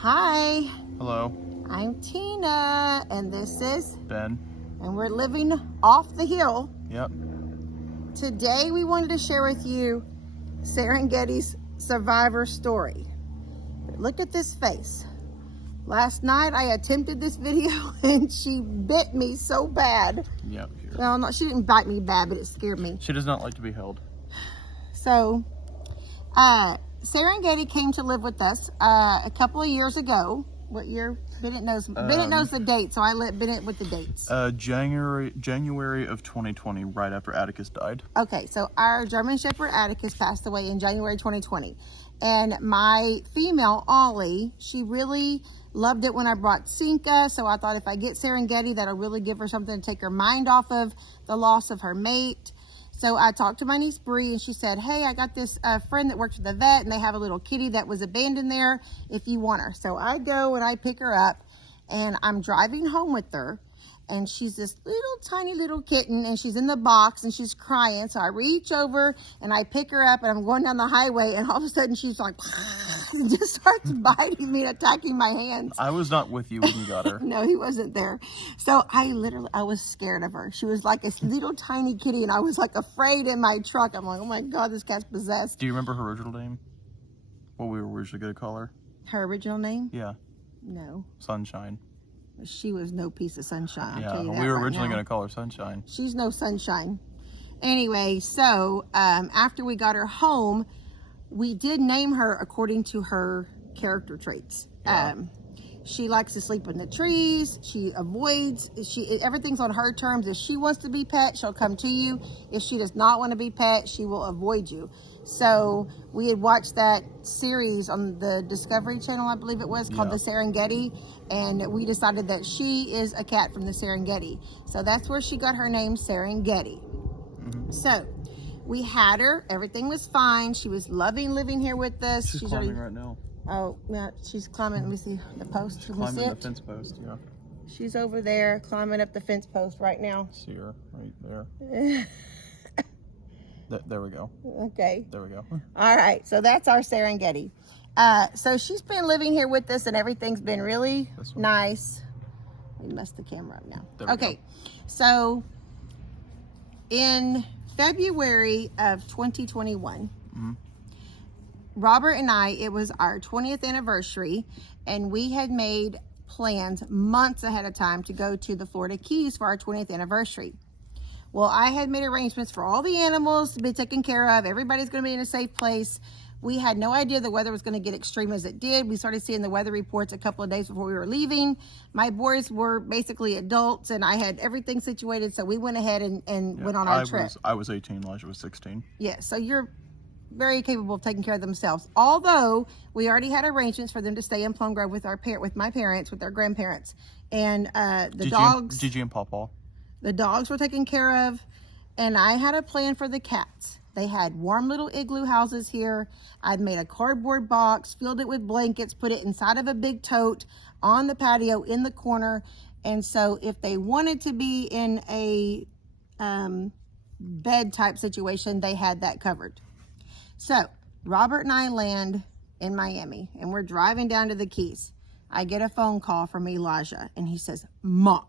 Hi, Hello, I'm Tina, and this is, Ben. and we're living off the hill. Yep. Today we wanted to share with you Serengeti's survivor story. But look at this face. Last night I attempted this video and she bit me so bad. Yep. Here. Well, no, she didn't bite me bad, but it scared me. She does not like to be held. So, Serengeti came to live with us a couple of years ago. What year? Bennett knows. Bennett knows the date, so I let Bennett with the dates. January of 2020, right after Atticus died. Okay, so our German Shepherd Atticus passed away in January 2020, and my female Ollie, she really loved it when I brought Cinca. So I thought if I get Serengeti, that'll really give her something to take her mind off of the loss of her mate. So I talked to my niece Bree, and she said, hey, I got this friend that works with the vet, and they have a little kitty that was abandoned there if you want her. So I go and I pick her up, and I'm driving home with her, and she's this little tiny little kitten, and she's in the box and she's crying. So I reach over and I pick her up, and I'm going down the highway, and all of a sudden she's like and just starts biting me and attacking my hands. I was not with you when you got her. No, he wasn't there. So I was scared of her. She was like a little tiny kitty, and I was like afraid in my truck. I'm like, oh my God, this cat's possessed. Do you remember her original name? What we were originally going to call her? Her original name? Yeah. No. Sunshine. She was no piece of sunshine. Yeah, I'll tell you that we were right originally now. going to call her Sunshine. She's no sunshine. Anyway, so after we got her home, we did name her according to her character traits. Yeah. She likes to sleep in the trees. She avoids. Everything's on her terms. If she wants to be pet, she'll come to you. If she does not want to be pet, she will avoid you. So we had watched that series on the Discovery Channel, I believe it was, called The Serengeti, and we decided that she is a cat from the Serengeti. So that's where she got her name, Serengeti. Mm-hmm. So we had her. Everything was fine. She was loving living here with us. She's climbing right now. Oh, yeah, she's climbing. Let me see the post. She's climbing the fence post, yeah. She's over there climbing up the fence post right now. See her right there. There we go. Okay. There we go. All right, so that's our Serengeti. So she's been living here with us, and everything's been really nice. We messed the camera up now. Okay, so in February of 2021, Robert and I, it was our 20th anniversary, and we had made plans months ahead of time to go to the Florida Keys for our 20th anniversary. Well, I had made arrangements for all the animals to be taken care of. Everybody's going to be in a safe place. We had no idea the weather was going to get extreme as it did. We started seeing the weather reports a couple of days before we were leaving. My boys were basically adults, and I had everything situated, so we went ahead and went on our trip. I was 18, Elijah was 16. Yeah, so you're very capable of taking care of themselves. Although we already had arrangements for them to stay in Plum Grove with my parents, with their grandparents, and the dogs. Gigi and Pawpaw. The dogs were taken care of, and I had a plan for the cats. They had warm little igloo houses here. I'd made a cardboard box, filled it with blankets, put it inside of a big tote on the patio in the corner. And so if they wanted to be in a bed type situation, they had that covered. So Robert and I land in Miami, and we're driving down to the Keys. I get a phone call from Elijah, and he says, Mom,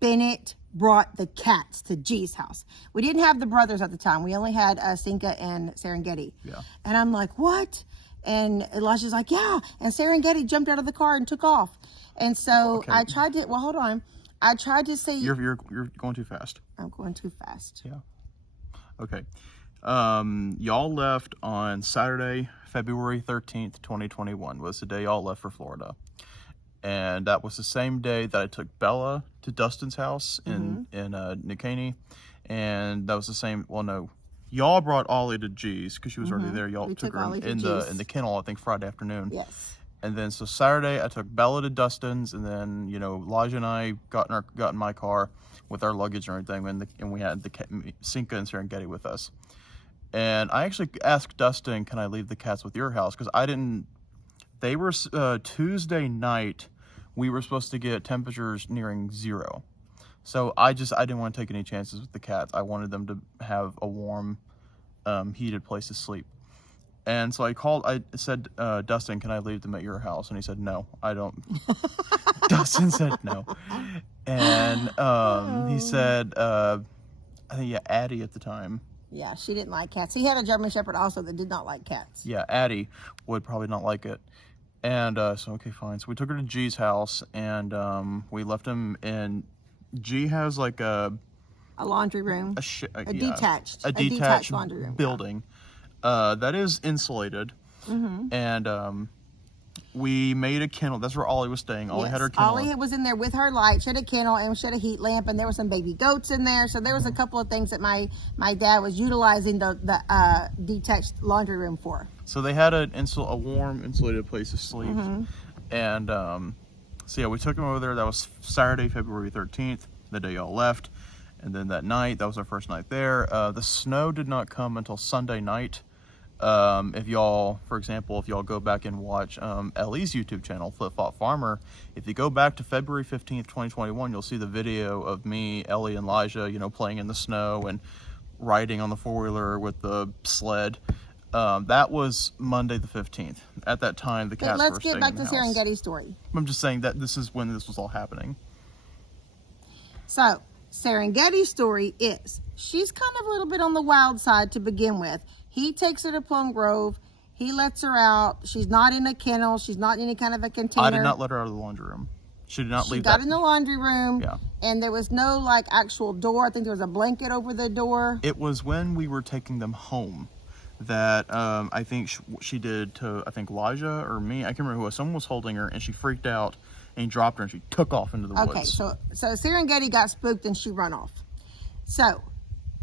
Bennett brought the cats to G's house. We didn't have the brothers at the time. We only had Cinca and Serengeti. Yeah. And I'm like, what? And Elijah's like, yeah. And Serengeti jumped out of the car and took off. And so I tried to, well, hold on. I tried to say. You're going too fast. I'm going too fast. Yeah. Okay. Y'all left on Saturday, February 13th, 2021 was the day y'all left for Florida. And that was the same day that I took Bella to Dustin's house in New Caney. And that was the same, well, no, y'all brought Ollie to G's because she was already there. Y'all took her in the kennel, I think, Friday afternoon. Yes. And then, so Saturday, I took Bella to Dustin's, and then, Elijah and I got in my car with our luggage and everything, and we had Cinca and Serengeti with us. And I actually asked Dustin, can I leave the cats with your house? Because they were, Tuesday night, we were supposed to get temperatures nearing 0. So I didn't want to take any chances with the cats. I wanted them to have a warm, heated place to sleep. And so I said, Dustin, can I leave them at your house? And he said, no, I don't. Dustin said no. And he said, I think, yeah, Addie at the time. Yeah, she didn't like cats. He had a German Shepherd also that did not like cats. Yeah, Addie would probably not like it. And so, okay, fine. So we took her to G's house, and we left him in. G has like a laundry room. A detached laundry room building that is insulated. And we made a kennel. That's where Ollie was staying. Ollie had her kennel. Ollie was in there with her light. She had a kennel and she had a heat lamp, and there were some baby goats in there. So there was a couple of things that my dad was utilizing the detached laundry room for. So they had a warm, insulated place to sleep. And so yeah, we took him over there. That was Saturday, February 13th, the day y'all left. And then that night, that was our first night there. The snow did not come until Sunday night. If y'all, for example, if y'all go back and watch Ellie's YouTube channel, Flip Flop Farmer, if you go back to February 15th, 2021, you'll see the video of me, Ellie, and Elijah, playing in the snow and riding on the four-wheeler with the sled. That was Monday the 15th. At that time, the cats were staying in the house. Let's get back to Serengeti story. I'm just saying that this is when this was all happening. So, Serengeti story is, she's kind of a little bit on the wild side to begin with. He takes her to Plum Grove. He lets her out. She's not in a kennel. She's not in any kind of a container. I did not let her out of the laundry room. She did not leave. She got in the laundry room. Yeah. And there was no actual door. I think there was a blanket over the door. It was when we were taking them home that I think she did to, I think, Elijah or me. I can't remember who it was. Someone was holding her and she freaked out and he dropped her and she took off into the woods. Okay, so Serengeti got spooked and she run off. So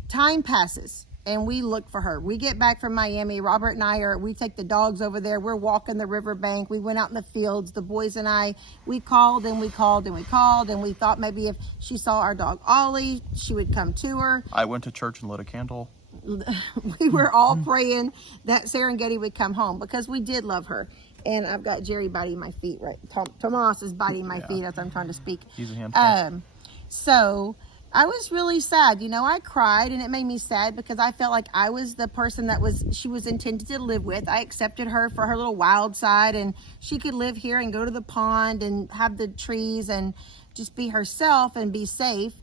time passes and we look for her. We get back from Miami. Robert and I we take the dogs over there. We're walking the riverbank. We went out in the fields. The boys and I, we called and we called and we called, and we thought maybe if she saw our dog Ollie, she would come to her. I went to church and lit a candle. We were all praying that Serengeti would come home because we did love her. And I've got Jerry biting my feet, right? Tomas is biting my feet as I'm trying to speak. He's a handful. So I was really sad. I cried, and it made me sad because I felt like I was the person she was intended to live with. I accepted her for her little wild side, and she could live here and go to the pond and have the trees and just be herself and be safe.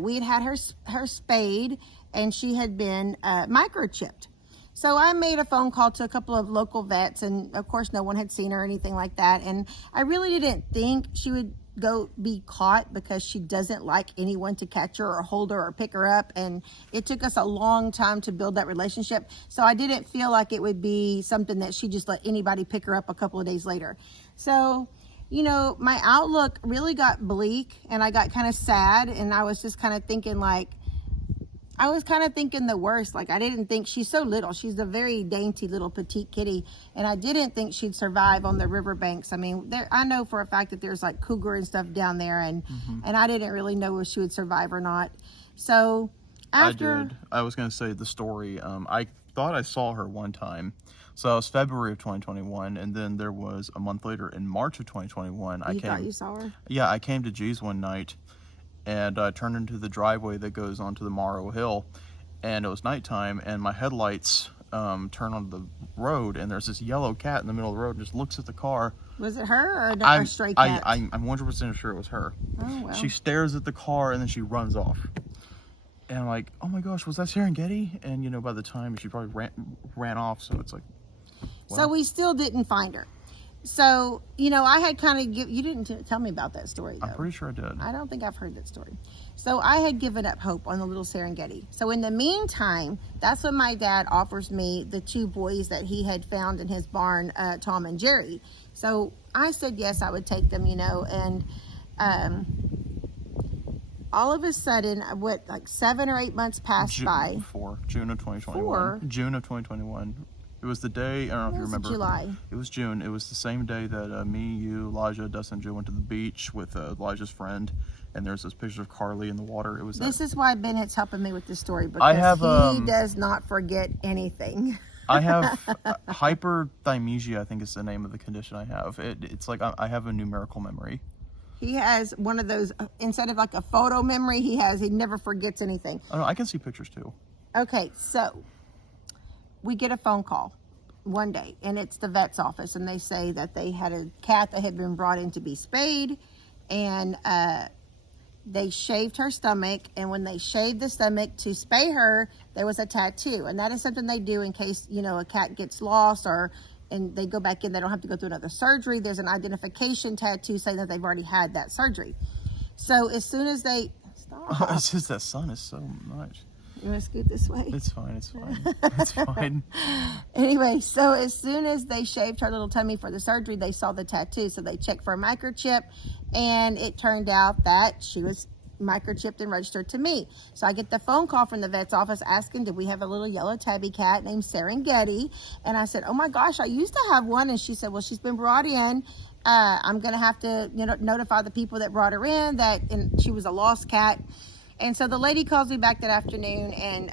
We had her spayed, and she had been microchipped. So I made a phone call to a couple of local vets, and of course no one had seen her or anything like that. And I really didn't think she would go be caught because she doesn't like anyone to catch her or hold her or pick her up. And it took us a long time to build that relationship. So I didn't feel like it would be something that she just let anybody pick her up a couple of days later. So, my outlook really got bleak and I got kind of sad, and I was just kind of thinking the worst. I didn't think, she's so little. She's a very dainty little petite kitty. And I didn't think she'd survive on the riverbanks. I mean, I know for a fact that there's cougar and stuff down there. And I didn't really know if she would survive or not. So after. I was going to say the story. I thought I saw her one time. So it was February of 2021. And then there was a month later in March of 2021. You thought you saw her? Yeah, I came to G's one night. And I turned into the driveway that goes onto the Morrow Hill, and it was nighttime, and my headlights turn onto the road, and there's this yellow cat in the middle of the road and just looks at the car. Was it her or a stray cat? I'm 100% sure it was her. Oh, well. She stares at the car, and then she runs off. And I'm like, oh my gosh, was that Serengeti? And, by the time she probably ran off, so it's like, well. So we still didn't find her. So, I had kind of you didn't tell me about that story, though. I'm pretty sure I did. I don't think I've heard that story. So I had given up hope on the little Serengeti. So in the meantime, that's when my dad offers me the two boys that he had found in his barn, Tom and Jerry. So I said, yes, I would take them, and all of a sudden, 7 or 8 months passed by. June of 2021. June of 2021. It was the day, I don't know if you remember. July. It was June. It was the same day that me, you, Elijah, Dustin, and Joe went to the beach with Elijah's friend. And there's this picture of Carly in the water. It was. This is why Bennett's helping me with this story, because he does not forget anything. I have hyperthymesia, I think is the name of the condition I have. It's like I have a numerical memory. He has one of those, instead of a photo memory, he never forgets anything. Oh no, I can see pictures too. Okay, so we get a phone call. one day, and it's the vet's office, and they say that they had a cat that had been brought in to be spayed, and they shaved her stomach, and when they shaved the stomach to spay her, there was a tattoo, and that is something they do in case, you know, a cat gets lost and they go back in, they don't have to go through another surgery. There's an identification tattoo saying that they've already had that surgery. So as soon as they stop, It's just that sun is so much. you want to scoot this way? It's fine. It's fine. It's fine. Anyway, so as soon as they shaved her little tummy for the surgery, they saw the tattoo. So they checked for a microchip, and it turned out that she was microchipped and registered to me. So I get the phone call from the vet's office asking, did we have a little yellow tabby cat named Serengeti? And I said, oh my gosh, I used to have one. And she said, well, she's been brought in. I'm going to have to, you know, notify the people that brought her in and she was a lost cat. And so the lady calls me back that afternoon, and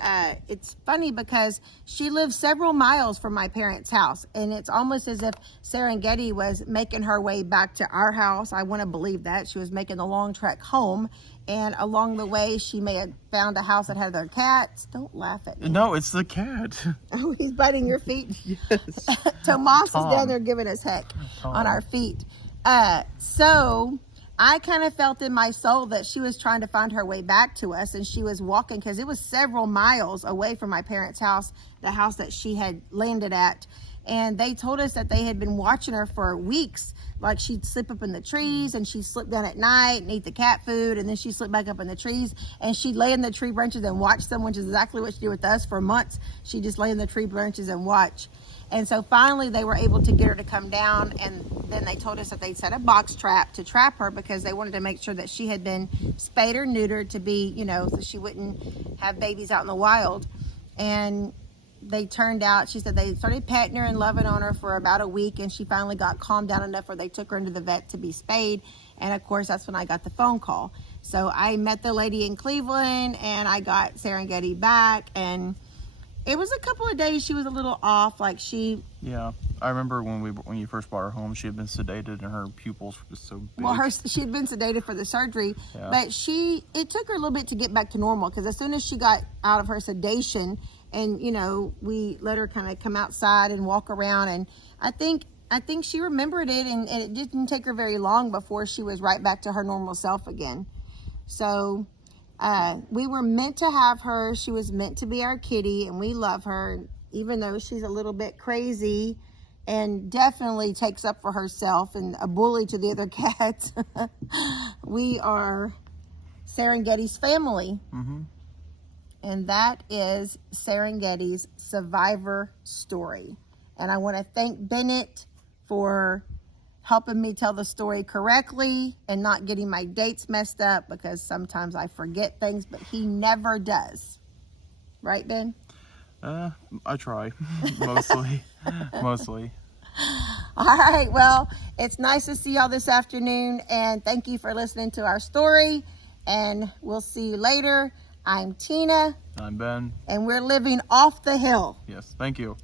it's funny because she lives several miles from my parents' house, and it's almost as if Serengeti was making her way back to our house. I want to believe that. She was making the long trek home, and along the way, she may have found a house that had their cats. Don't laugh at me. No, it's the cat. Oh, he's biting your feet? Yes. Tomas is Tom. down there giving us heck Tom. on our feet. So I kind of felt in my soul that she was trying to find her way back to us, and she was walking because it was several miles away from my parents' house, the house that she had landed at. And they told us that they had been watching her for weeks. Like she'd slip up in the trees, and she'd slip down at night and eat the cat food, and then she'd slip back up in the trees, and she'd lay in the tree branches and watch them, which is exactly what she did with us for months. She'd just lay in the tree branches and watch. And so finally they were able to get her to come down, and then they told us that they'd set a box trap to trap her because they wanted to make sure that she had been spayed or neutered to be, you know, so she wouldn't have babies out in the wild. And they turned out, she said they started petting her and loving on her for about a week, and she finally got calmed down enough where they took her into the vet to be spayed. And of course, that's when I got the phone call. So I met the lady in Cleveland, and I got Serengeti back, and it was a couple of days she was a little off, like she... Yeah, I remember when you first brought her home, she had been sedated and her pupils were so big. Well, she had been sedated for the surgery, Yeah. but it took her a little bit to get back to normal, because as soon as she got out of her sedation, and you know, we let her kind of come outside and walk around, and I think she remembered it, and it didn't take her very long before she was right back to her normal self again. So we were meant to have her. She was meant to be our kitty, and we love her, even though she's a little bit crazy and definitely takes up for herself and a bully to the other cats. We are Serengeti's family. Mm-hmm. And that is Serengeti's survivor story. And I want to thank Bennett for helping me tell the story correctly and not getting my dates messed up, because sometimes I forget things, but he never does. Right, Ben? I try. Mostly. Mostly. All right. Well, it's nice to see y'all this afternoon, and thank you for listening to our story, and we'll see you later. I'm Tina. I'm Ben. And we're living off the hill. Yes, thank you.